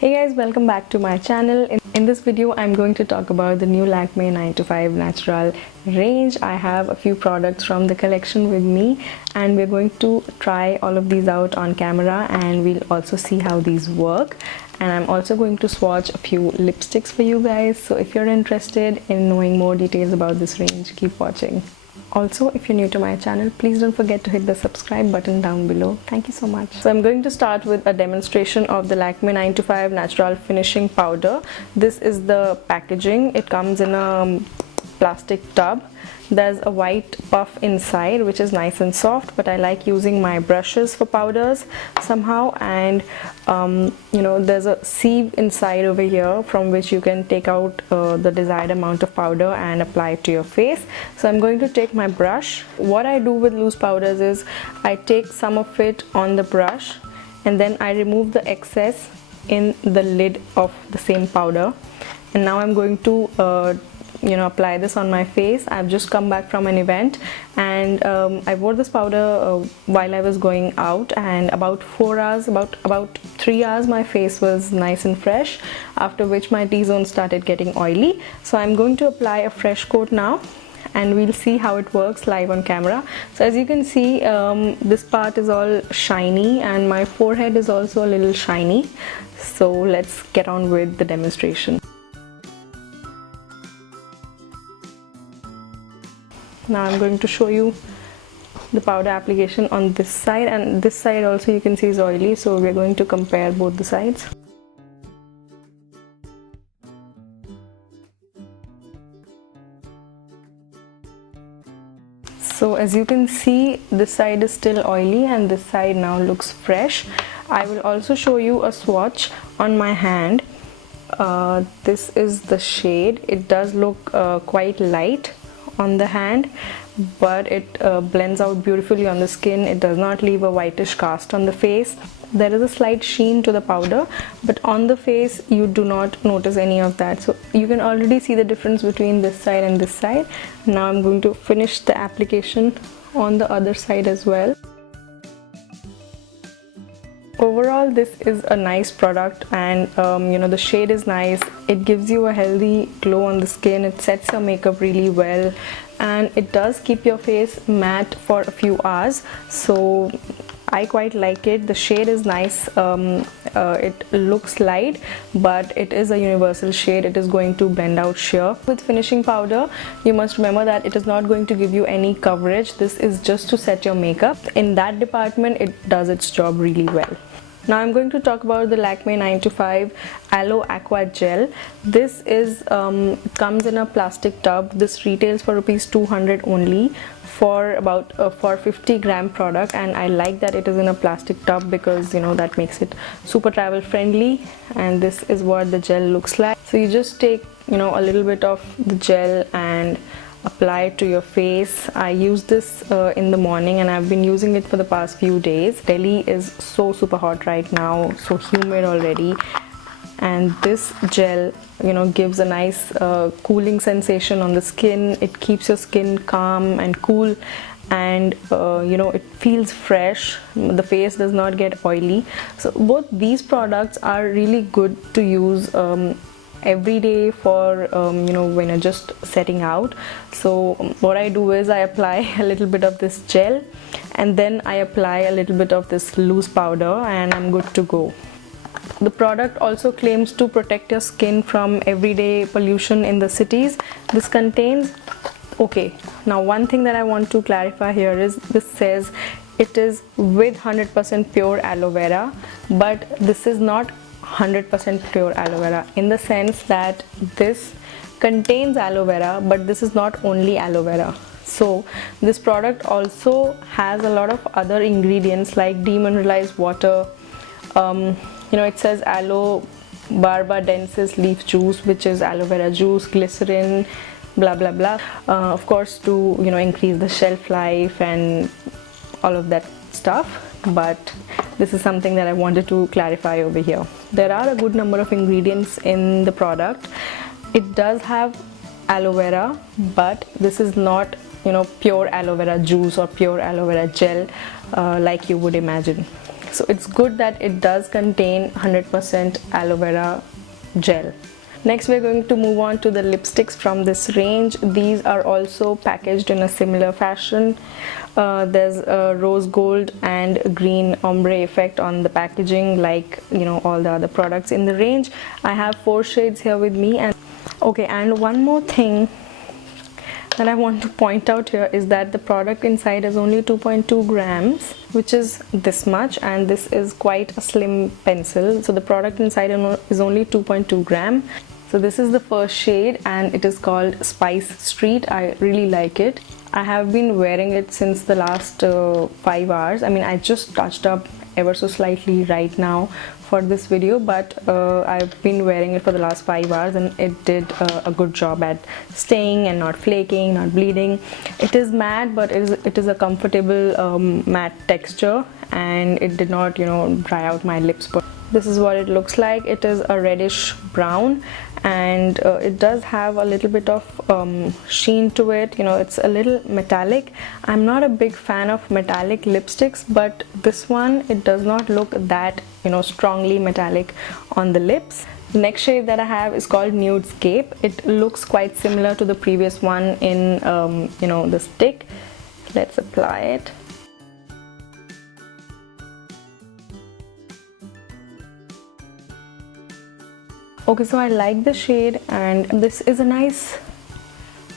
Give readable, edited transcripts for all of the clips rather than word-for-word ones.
Hey guys, welcome back to my channel. In this video I'm going to talk about the new Lakme 9 to 5 Naturale range. I have a few products from the collection with me and we're going to try all of these out on camera and we'll also see how these work. And I'm also going to swatch a few lipsticks for you guys. So if you're interested in knowing more details about this range, keep watching. Also, if you're new to my channel, please don't forget to hit the subscribe button down below. Thank you so much. So I'm going to start with a demonstration of the Lakme 9 to 5 Naturale finishing powder. This is the packaging. It comes in a plastic tub. There's a white puff inside which is nice and soft, but I like using my brushes for powders somehow. And there's a sieve inside over here from which you can take out the desired amount of powder and apply it to your face. So I'm going to take my brush. What I do with loose powders is I take some of it on the brush and then I remove the excess in the lid of the same powder. And now I'm going to apply this on my face. I've just come back from an event and I wore this powder while I was going out, and about 4 hours, about 3 hours my face was nice and fresh, after which my T-zone started getting oily. So I'm going to apply a fresh coat now and we'll see how it works live on camera. So as you can see, this part is all shiny and my forehead is also a little shiny. So let's get on with the demonstration. Now I'm going to show you the powder application on this side, and this side also you can see is oily, so we're going to compare both the sides. So as you can see, this side is still oily and this side now looks fresh. I will also show you a swatch on my hand. This is the shade. It does look quite light on the hand, but it blends out beautifully on the skin. It does not leave a whitish cast on the face. There is a slight sheen to the powder, but on the face you do not notice any of that. So you can already see the difference between this side and this side. Now I'm going to finish the application on the other side as well. Overall, this is a nice product, and the shade is nice. It gives you a healthy glow on the skin. It sets your makeup really well, and it does keep your face matte for a few hours. So I quite like it. The shade is nice. It looks light, but it is a universal shade. It is going to blend out sheer. With finishing powder, you must remember that it is not going to give you any coverage. This is just to set your makeup. In that department, it does its job really well. Now I'm going to talk about the Lakme 9 to 5 Aloe Aqua Gel. This is comes in a plastic tub. This retails for rupees 200 only for about for 50-gram product, and I like that it is in a plastic tub because that makes it super travel friendly. And this is what the gel looks like. So you just take a little bit of the gel and apply it to your face. I use this in the morning and I've been using it for the past few days. Delhi is so super hot right now, so humid already, and this gel gives a nice cooling sensation on the skin. It keeps your skin calm and cool, and it feels fresh. The face does not get oily. So both these products are really good to use every day for when you're just setting out. So what I do is I apply a little bit of this gel and then I apply a little bit of this loose powder and I'm good to go. The product also claims to protect your skin from everyday pollution in the cities. This contains, okay, now one thing that I want to clarify here is this says it is with 100% pure aloe vera, but this is not 100% pure aloe vera, in the sense that this contains aloe vera, but this is not only aloe vera. So this product also has a lot of other ingredients like demineralized water. It says aloe barbadensis leaf juice, which is aloe vera juice, glycerin, blah blah blah, of course to increase the shelf life and all of that stuff. But this is something that I wanted to clarify over here. There are a good number of ingredients in the product. It does have aloe vera, but this is not pure aloe vera juice or pure aloe vera gel like you would imagine. So it's good that it does contain 100% aloe vera gel. Next we're going to move on to the lipsticks from this range. These are also packaged in a similar fashion. There's a rose gold and green ombre effect on the packaging, like all the other products in the range. I have 4 shades here with me. And one more thing that I want to point out here is that the product inside is only 2.2 grams, which is this much, and this is quite a slim pencil. So the product inside is only 2.2 gram. So this is the first shade and it is called Spice Street. I really like it. I have been wearing it since the last 5 hours. I mean, I just touched up ever so slightly right now for this video, but I've been wearing it for the last 5 hours and it did a good job at staying and not flaking, not bleeding. It is matte, but it is a comfortable matte texture, and it did not dry out my lips. But this is what it looks like. It is a reddish brown, and it does have a little bit of sheen to it. It's a little metallic. I'm not a big fan of metallic lipsticks, but this one, it does not look that strongly metallic on the lips. The next shade that I have is called Nude Scape. It looks quite similar to the previous one in the stick. Let's apply it. Okay, so I like the shade, and this is a nice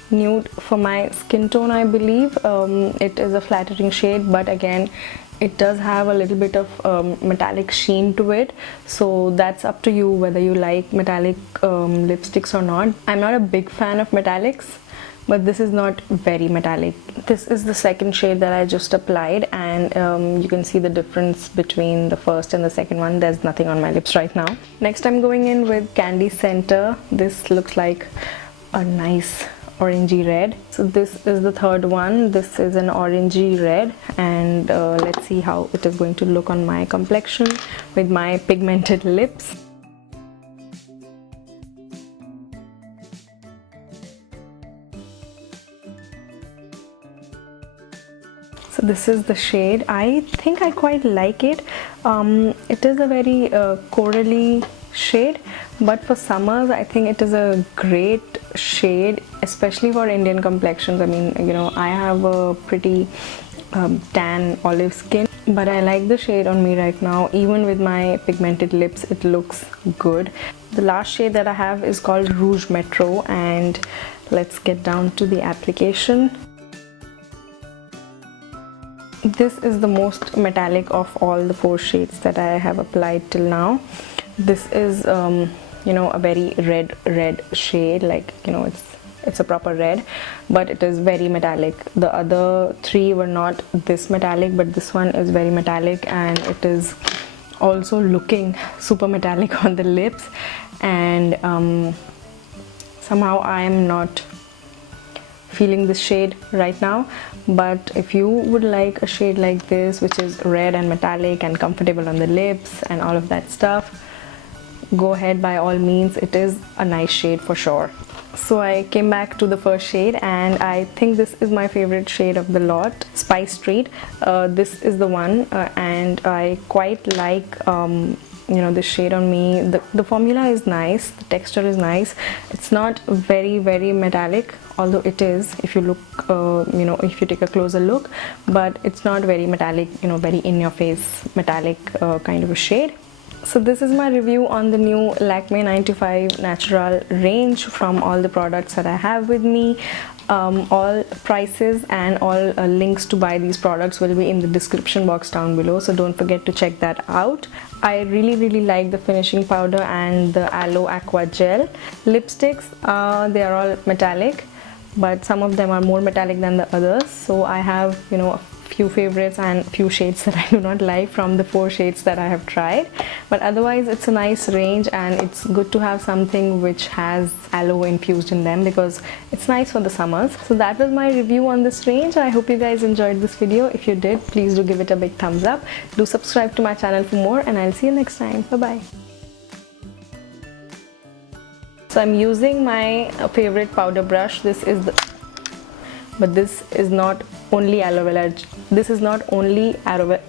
nude for my skin tone, I believe. It is a flattering shade, but again, it does have a little bit of metallic sheen to it. So that's up to you whether you like metallic lipsticks or not. I'm not a big fan of metallics, but this is not very metallic. This is the second shade that I just applied, and you can see the difference between the first and the second one. There's nothing on my lips right now. Next, I'm going in with Candy Center. This looks like a nice orangey red. So this is the third one. This is an orangey red, and let's see how it is going to look on my complexion with my pigmented lips. So this is the shade. I think I quite like it. It is a very corally shade, but for summers I think it is a great shade, especially for Indian complexions. I mean, I have a pretty tan olive skin, but I like the shade on me right now. Even with my pigmented lips, it looks good. The last shade that I have is called Rouge Metro, and let's get down to the application. This is the most metallic of all the 4 shades that I have applied till now. This is a very red shade, like it's a proper red, but it is very metallic. The other 3 were not this metallic, but this one is very metallic, and it is also looking super metallic on the lips. And somehow I am not feeling this shade right now, but if you would like a shade like this, which is red and metallic and comfortable on the lips and all of that stuff, go ahead by all means. It is a nice shade for sure. So I came back to the first shade, and I think this is my favorite shade of the lot, Spice Street. This is the one, and I quite like this shade on me. The formula is nice, the texture is nice. It's not very metallic, although it is if you look if you take a closer look, but it's not very metallic, very in your face metallic kind of a shade. So this is my review on the new Lakme 95 Naturale range from all the products that I have with me. All prices and all links to buy these products will be in the description box down below, so don't forget to check that out. I really like the finishing powder and the Aloe Aqua gel. Lipsticks, they are all metallic, but some of them are more metallic than the others, so I have a few favorites and few shades that I do not like from the 4 shades that I have tried. But otherwise, it's a nice range, and it's good to have something which has aloe infused in them because it's nice for the summers. So that was my review on this range. I hope you guys enjoyed this video. If you did, please do give it a big thumbs up. Do subscribe to my channel for more, and I'll see you next time. Bye bye. So I'm using my favorite powder brush. This is not only aloe vera. This is not only aloe vera.